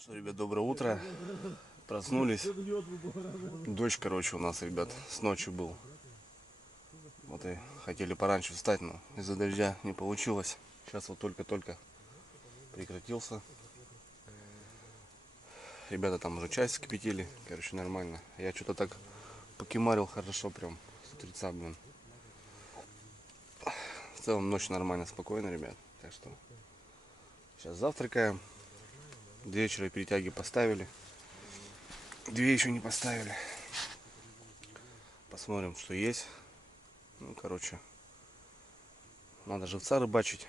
Что, ребят, доброе утро. Проснулись. Дождь, короче, у нас, ребят, с ночи был. Вот и хотели пораньше встать, но из-за дождя не получилось. Сейчас вот только-только прекратился. Ребята там уже чай вскипятили. Короче, нормально. Я что-то так покемарил хорошо прям с утреца, блин. В целом ночь нормально, спокойно, ребят. Так что сейчас завтракаем. До вечера перетяги поставили. 2 еще не поставили. Посмотрим, что есть. Ну, короче, надо живца рыбачить.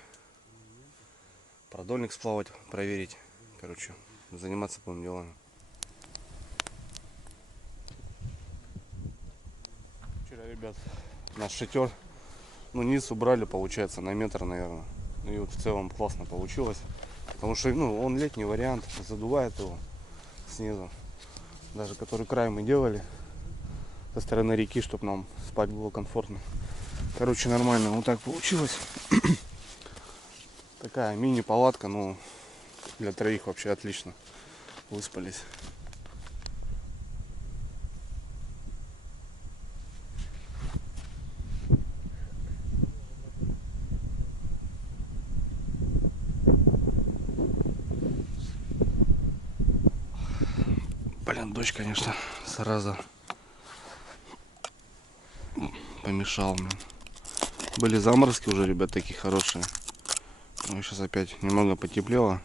Продольник сплавать, проверить. Короче, заниматься полным делами. Вчера, ребят, наш шатер, ну, низ убрали, получается, на метр, наверное. Ну, и вот в целом классно получилось. Потому что, ну, он летний вариант, задувает его снизу. Даже который край мы делали со стороны реки, чтобы нам спать было комфортно. Короче, нормально, вот так получилось. Такая мини-палатка, ну, для 3 вообще отлично. Выспались. Блин, дождь, конечно, сразу помешал мне. Были заморозки уже, ребят, такие хорошие. Ну, сейчас опять немного потеплело.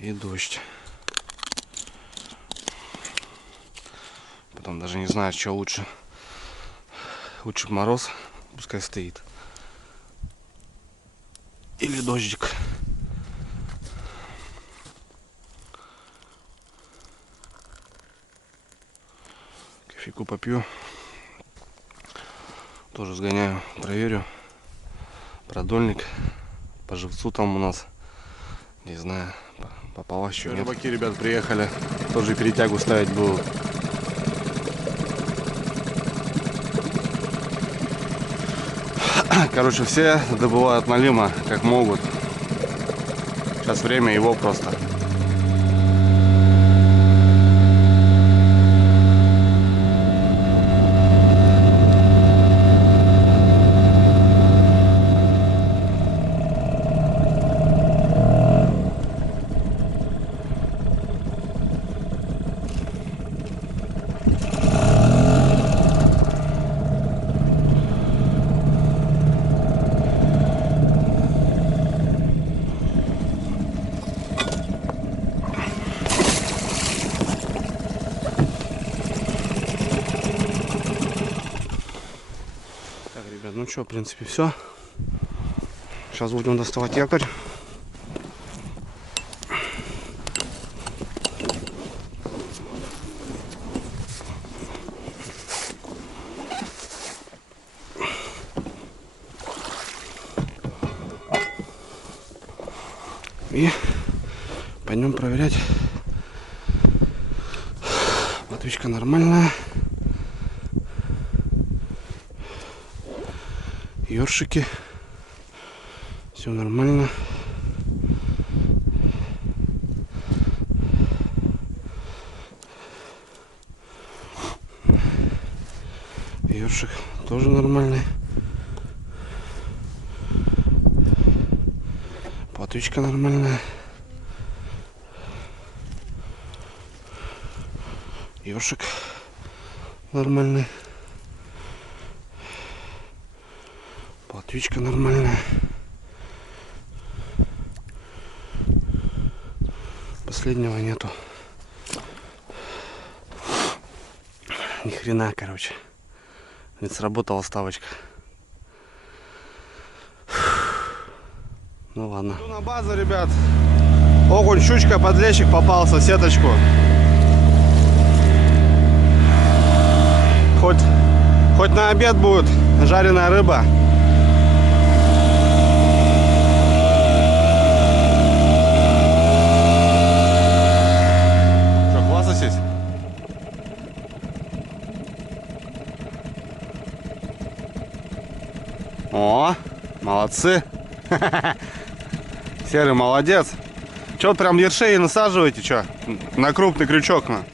И дождь. Потом даже не знаю, что лучше. Лучше мороз, пускай стоит. Или дождик. Кофейку попью. Тоже сгоняю, проверю. Продольник. По живцу там у нас. Не знаю, попалось еще. Рыбаки, ребят, приехали. Тоже перетягу ставить будут. Короче, все добывают налима как могут. Сейчас время его просто. Ну что, в принципе, все. Сейчас будем доставать якорь. И пойдем проверять. Лодочка нормальная. Ёршики. Все нормально. Ёршик тоже нормальный. Платочка нормальная. Ёршик нормальный. Платвичка нормальная. Последнего нету. Ни хрена, короче. Ведь сработала ставочка. Ну ладно. На базу, ребят. Окунь, щучка, подлещик попался в сеточку. Хоть на обед будет жареная рыба. О, молодцы. Серый молодец. Че, вот прям ершей насаживаете, что? На крупный крючок, на.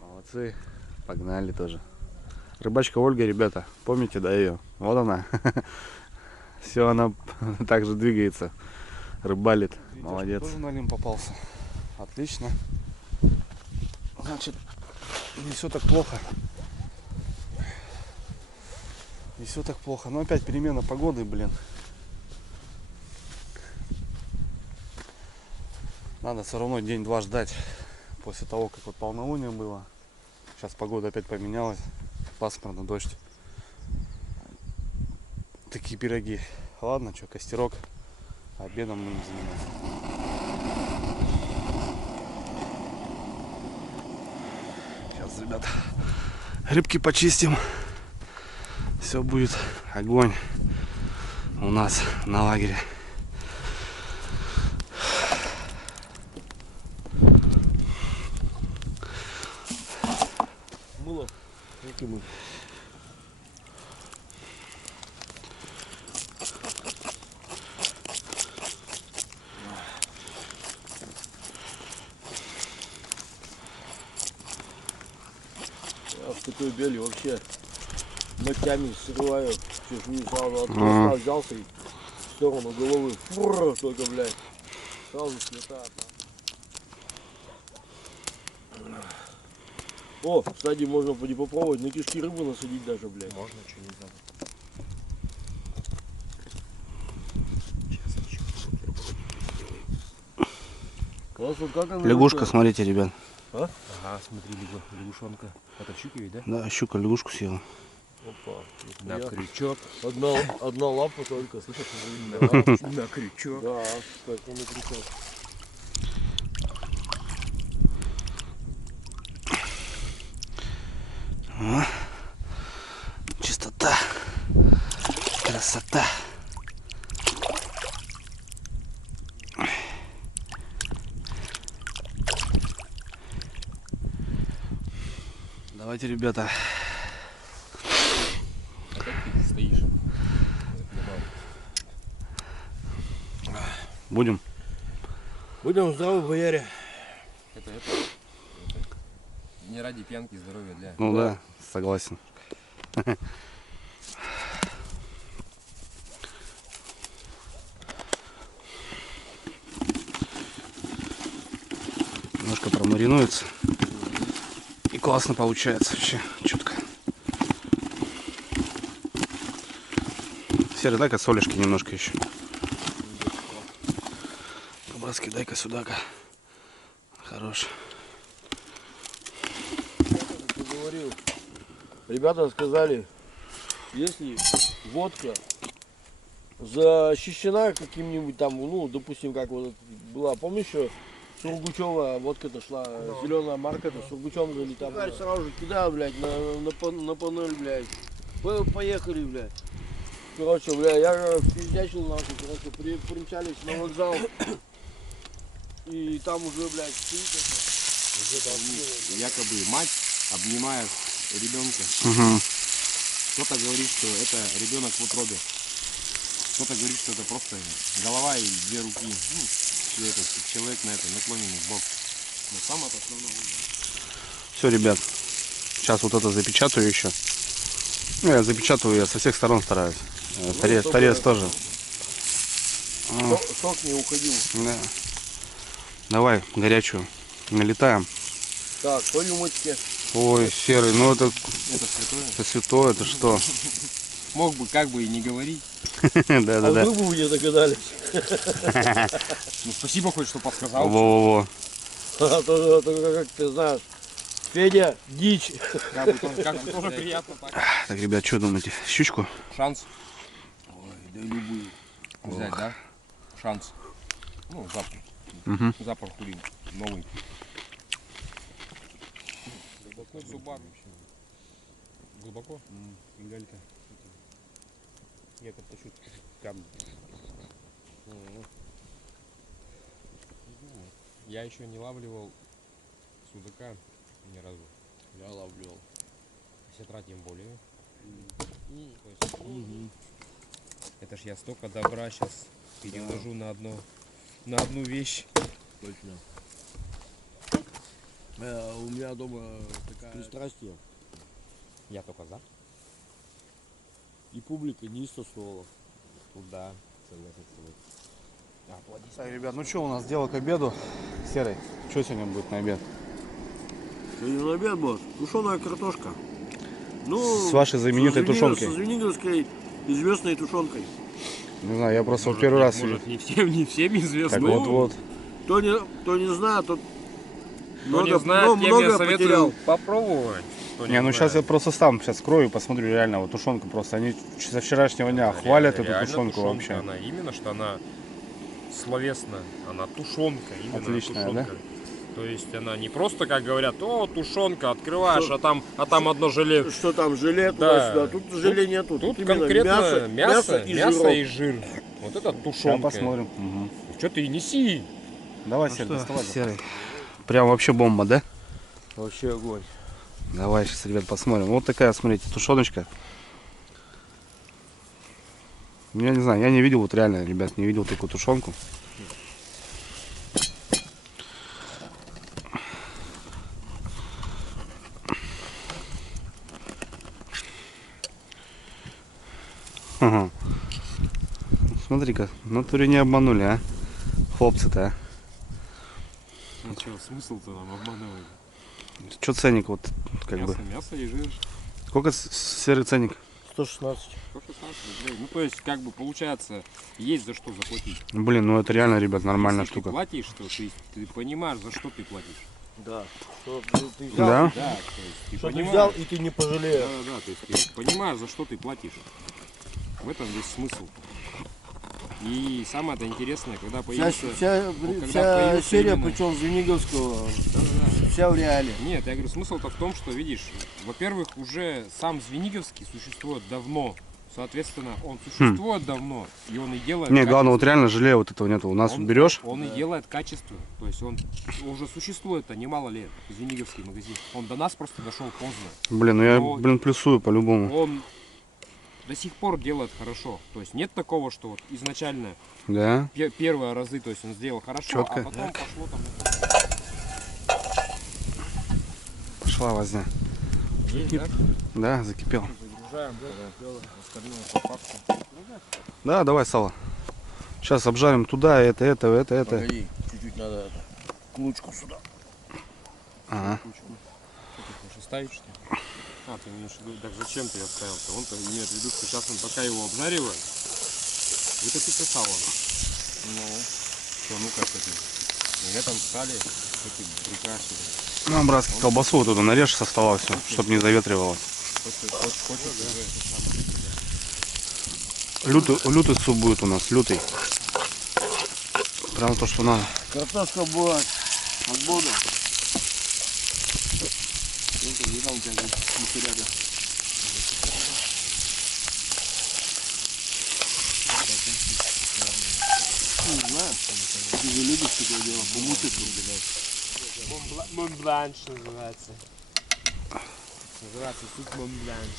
Молодцы, погнали тоже. Рыбачка Ольга, ребята, помните, да, ее? Вот она. Все, она также двигается, рыбалит. Молодец. Тоже налим попался. Отлично. Значит, не все так плохо. Не все так плохо. Но опять перемена погоды, блин. Надо все равно день-два ждать после того, как вот полнолуние было. Сейчас погода опять поменялась. Пасмурно, дождь. Такие пироги. Ладно, что, костерок. Обедом мы занимаемся. Сейчас, ребята, рыбки почистим. Все будет огонь у нас на лагере. Мыло. Какие мы? Я в такой бели вообще ногтями срываю чешую сразу от хвоста взялся и в сторону головы. Фур, только, блядь. Сразу слетает. О, кстати, можно попробовать на кишки рыбы насадить даже, блядь. Можно, что нельзя. Вот как она Лягушка, рыбка? смотрите, ребят. А? Ага, смотри, лягушонка. Это щука ведь, да? Да, щука лягушку съела. Опа. На Я- крючок. Одна лапа только, слышишь? На крючок. Да, так он и кричал. Чистота. Красота. Давайте, ребята. Стоишь. Будем? Будем здравы, бояре. Это. Не ради пьянки, здоровья для. Ну да, согласен. Немножко промаринуется. И классно получается вообще, четко. Серый, дай-ка солишки немножко еще. Братский, дай-ка сюда-ка. Хорош. Ты говорил. Ребята сказали, если водка защищена каким-нибудь там, ну, допустим, как вот была, помнишь, что Сургучева водка-то шла, зеленая марка-то, Сургучем залетала. Сразу же кидаю, блядь, на панель, блядь. Поехали, блядь. Короче, бля, я пиздячил нахуй, короче, примчались на вокзал. И там уже, блядь, стоит это. Якобы мать обнимает ребенка. Угу. Кто-то говорит, что это ребенок в утробе. Кто-то говорит, что это просто голова и две руки. Ну, человек на это наклоненный в бок. Но самое основное. Все, ребят. Сейчас вот это запечатаю еще. Ну, я запечатываю, я со всех сторон стараюсь. Торец тоже. Сок не уходил. Да. Давай, горячую. Налетаем. Так, по рюмочке. Ой, серый, ну это Это святое. святое, это что? Мог бы как бы и не говорить. А Да-да-да. вы бы не догадались. Ну спасибо хоть, что подсказал. Во-во-во. А то, как ты знаешь, Федя, дичь. Как бы тоже приятно так. Так, ребят, что думаете? Щучку? Шанс. Ой, да любую. Взять, да? Шанс. Ну, запах. Угу. Запах курин. Новый. Глубоко зубак. Глубоко? Галька. Я подтащу камни. Я еще не лавливал судака ни разу. Я ловлю. Сетра тем более. То есть, это ж я столько добра сейчас переложу на одну вещь. Точно. У меня дома такая пристрастие. Я только за. И публика не истосовала. Туда. Согласен с тобой. Так, ребят, ну что у нас дело к обеду? Серый, что сегодня будет на обед? Сегодня на обед будет тушеная картошка. Ну, С вашей знаменитой тушенкой. С звениговской известной тушенкой. Не знаю, я просто вот первый раз вижу. Может, не всем известно. Так Ну, вот. Кто не знает, тот Кто не знает, тем я много советую потерял. попробовать. Кто Не, ну знает. сейчас я просто сам сейчас скрою, посмотрю реально вот тушенку просто. Они со вчерашнего дня хвалят эту Реально тушенку тушенка, вообще. Она именно что она словесно, она тушенка, именно Отличная, тушенка. То есть она не просто, как говорят, о, тушенка, открываешь, а там одно желе. Что там, желе Да. туда-сюда. Тут желе нету. Тут именно конкретно мясо жирок. и жир. Вот это Сейчас тушенка. посмотрим. Угу. Что ты и неси? Давай, Ну Серый, что, доставай. Серый? Прям вообще бомба, да? Вообще огонь. Давай сейчас, ребят, посмотрим. Вот такая, смотрите, тушеночка. Я не знаю, я не видел, вот реально, ребят, не видел такую тушенку. Ага. Смотри-ка, в натуре не обманули, а? Хлопцы-то, а? Ну что, смысл-то нам обманывать? Что ценник вот, как бы? Мясо и жир. Сколько серый ценник? 116. 116 рублей. Ну то есть, как бы получается, есть за что заплатить. Блин, ну это реально, ребят, нормальная Если штука. ты платишь, то ты понимаешь, за что ты платишь. Да. Что ты взял, Да? Да, то есть ты что ты понимаешь. взял и ты не пожалеешь. Да, то есть ты понимаешь, за что ты платишь. В этом весь смысл. И самое-то интересное, когда появится... Вся появился серия, именно- причем Звениговского, Да-да-да. вся в реале. Нет, я говорю, смысл-то в том, что, видишь, во-первых, уже сам Звениговский существует давно. Соответственно, он существует давно, и он и делает... Не, главное, вот качество. реально жалею вот этого нету. У нас Он- берешь, Он и делает качество. То есть он уже существует-то немало лет, Звениговский магазин. Он до нас просто дошел поздно. блин, ну я, Но- блин, плюсую по-любому. Он до сих пор делает хорошо. То есть нет такого, что вот изначально Да? первые разы, то есть он сделал хорошо, Чётко. а потом пошло там... Пошла возня. Есть, Да, закипел. Загружаем, остальное по факту. Да, давай сало. Сейчас обжарим туда, это. Погоди, чуть-чуть надо лучку сюда. Ага. Что ты хочешь оставить, что ли? А, ты имеешь в виду, так зачем ты оставил-то? Он-то имеет в виду, что сейчас он пока его обжаривает, вытопится сало. Ну, что, ну как это? В этом сале, что ты прекрасно. Ну, братский, колбасу вот эту нарежь со стола все, чтобы не заветривалось. Хочешь, Лютый суп будет у нас, лютый. Прям то, что надо. Картошка будет от Бога. Не знаю, ты же любишь такое дело, помутить. Монбланш называется. Называется суп Монбланш.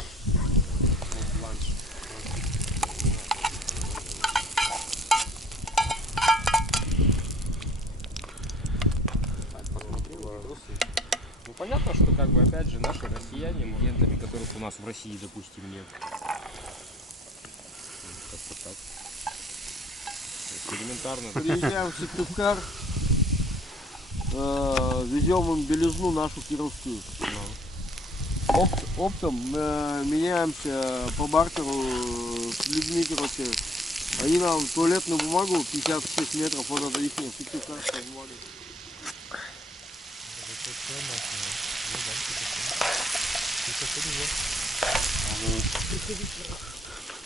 Монбланш. Ну понятно, что как бы опять же наши россияне, легендами, которых у нас в России, допустим, нет. Как-то так. Элементарно. Приезжаем в Сыктывкар, везем им белизну нашу кировскую. Оптом меняемся по бартеру с людьми, короче. Они нам туалетную бумагу 56 метров, вот это их сыктывкарская бумага.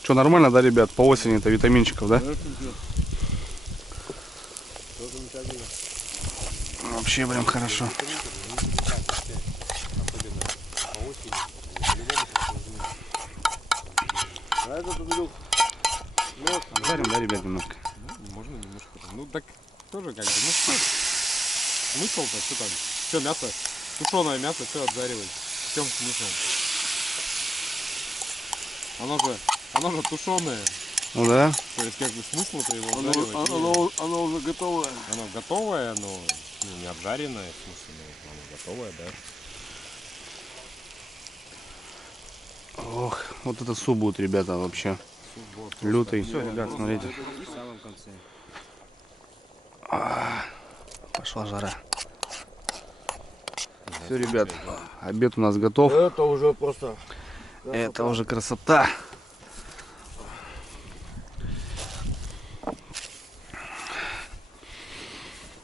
Что, нормально, да, ребят? По осени-то витаминчиков, да? Вообще прям хорошо. А этот, Андрюх, Жарим, да, ребят, немножко? Можно немножко. Ну так тоже как бы. Ну что? Смысл-то, что там? Все мясо, тушеное мясо, все отжаривать. В чем смысл? Оно же тушеное. Ну да. То есть как бы смысл-то его обжаривать. Оно уже готовое. Оно готовое, но не обжаренное, в смысле, но оно готовое, да. Ох, вот это суп будет, ребята, вообще. Лютый. Все, ребят, смотрите. В самом конце. Пошла жара. Все, ребят, обед у нас готов. Это уже просто... Это уже красота.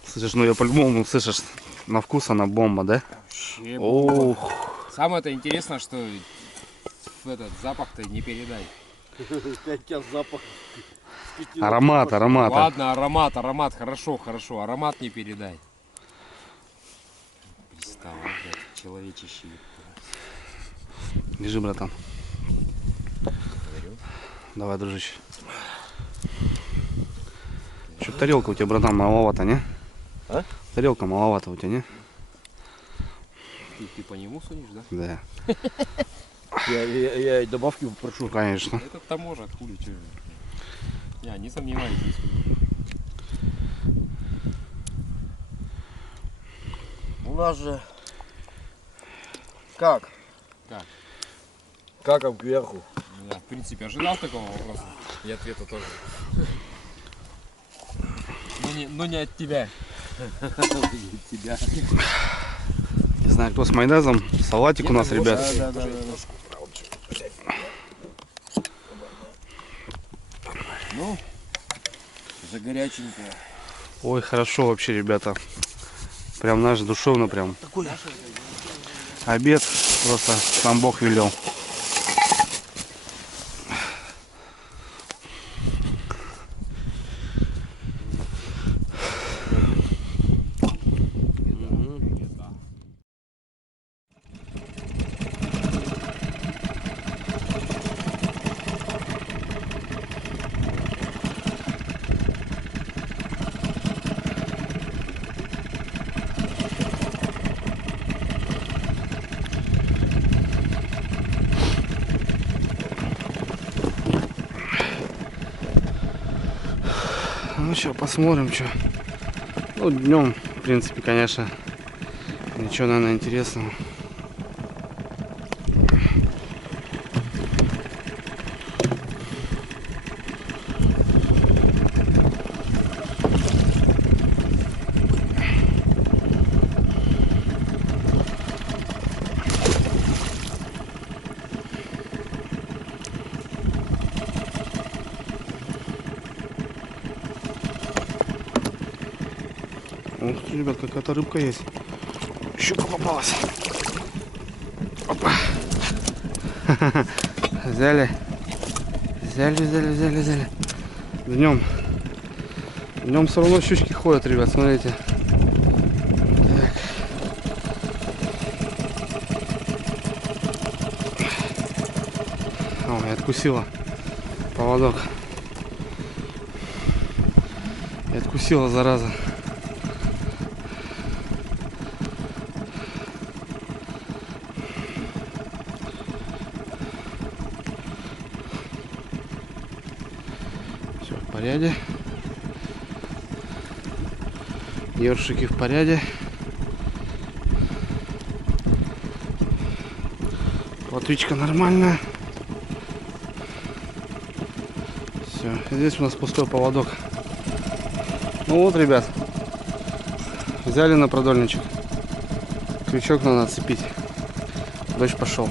Слышишь, ну я по-любому, слышишь, на вкус она бомба, да? Вообще Ох, самое-то интересное, что этот запах-то не передай. Хотя запах... аромат. Ладно, аромат, хорошо, аромат не передай. Пристал, блядь, человечище. Держи, братан. Говорю. Давай, дружище. Что, тарелка у тебя, братан, маловато, не? А? Тарелка маловато у тебя, не? Ты по нему сунешь, да? Да. Я и добавки прошу. Конечно. Этот-то может, хули, че. Я не сомневаюсь. У нас же... Как? Как? Как кверху? Я, в принципе, ожидал такого вопроса. И ответа тоже. Но не от тебя. Тебя. Не знаю, кто с майонезом. Салатик у нас, ребят. Да. Ну, за горяченькое. Ой, хорошо вообще, ребята. Прям наш душевно прям. Обед просто сам Бог велел. Ну что, посмотрим, что. Ну, днем, в принципе, конечно, ничего, наверное, интересного. Ух ты, ребят, какая-то рыбка есть. Щука попалась. Опа. Взяли. Взяли. Днем все равно щучки ходят, ребят, смотрите. Так. Ой, откусила поводок. И откусила, зараза. Все в порядке. Ёршики в порядке. Плотвичка нормальная. Все, здесь у нас пустой поводок. Ну вот, ребят, взяли на продольничек. Крючок надо нацепить. Дождь пошел.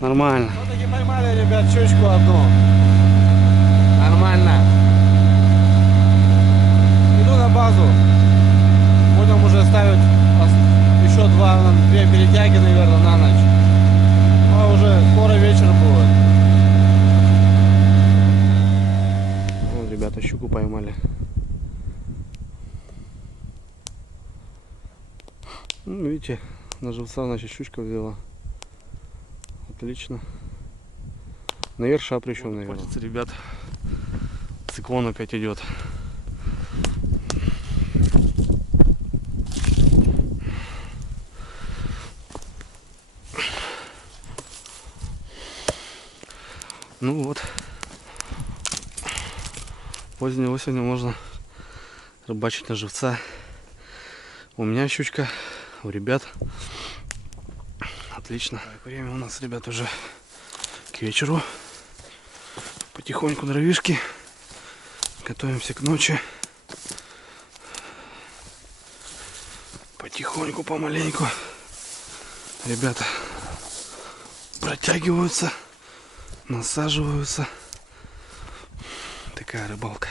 Нормально. Все-таки поймали, ребят, щучку одну. Нормально. Иду на базу. Будем уже ставить еще две перетяги, наверное, на ночь. А уже скоро вечер будет. Вот, ребята, щуку поймали. Ну, видите, на живца, значит, щучка взяла. Отлично. На ерша причем, наверное. Хватится, ребят. Циклон опять идет. Ну вот. Поздней осенью можно рыбачить на живца. У меня щучка, у ребят. Отлично. Так, время у нас, ребят, уже к вечеру. Потихоньку дровишки. Готовимся к ночи. Потихоньку, помаленьку. Ребята протягиваются, насаживаются. Такая рыбалка.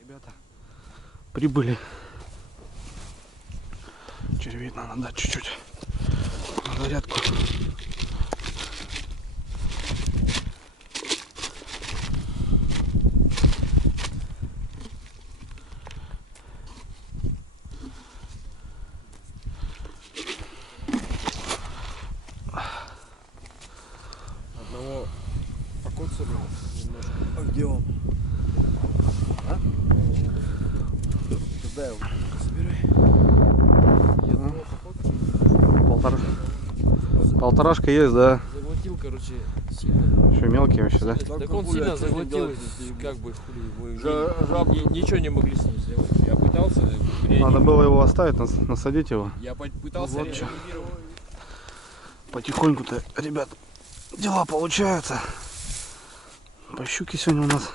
Ребята, прибыли. Червей надо дать чуть-чуть на зарядку. Одного покоцали немножко. А где он? А? Когда его собирай? Полторашка есть, да? Заглотил, короче, сильно. Еще мелкий вообще, да? Так он сильно заглотил, как бы хули, мы ничего не могли с ним сделать. Я пытался Надо было его оставить, насадить его. Я пытался Вот чё. реанимировать. Потихоньку-то, ребят, дела получаются. По щуке сегодня у нас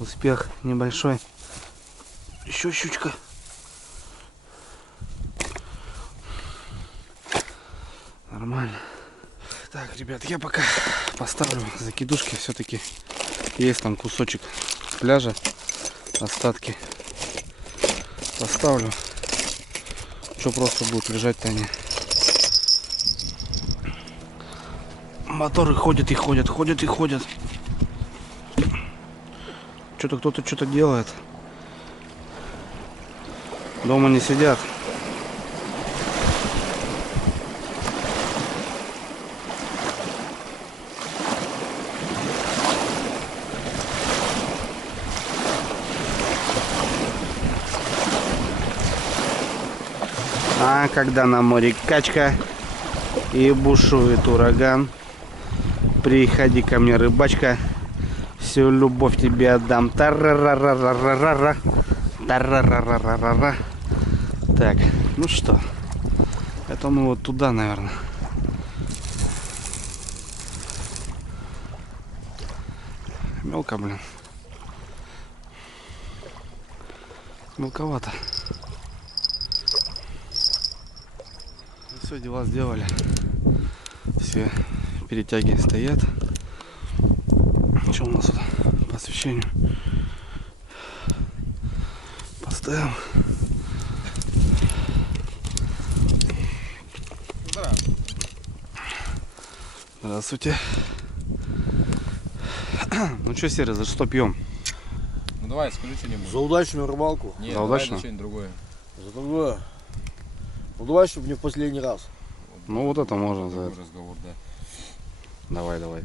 успех небольшой. Еще щучка. Нормально. Так, ребят, я пока поставлю закидушки. Все-таки есть там кусочек пляжа, остатки. Поставлю. Что просто будут лежать-то они. Моторы ходят и ходят, ходят и ходят. Что-то кто-то что-то делает. Дома не сидят. А когда на море качка и бушует ураган, приходи ко мне, рыбачка, всю любовь тебе отдам. Тарарарарарара, тарарарарарара. Так, ну что, это мы вот туда, наверное. Мелко, блин. Мелковато. Все, дела сделали. Все перетяги стоят. Что у нас тут по освещению? Поставим. Здравствуйте. Ну что, Серый, за что пьем? Ну давай, скажи что-нибудь. За удачную рыбалку. Нет, За давай удачно? что-нибудь другое. За другое. Ну давай, чтобы не в последний раз. Ну вот это можно за Другой это. разговор, да. Давай, давай.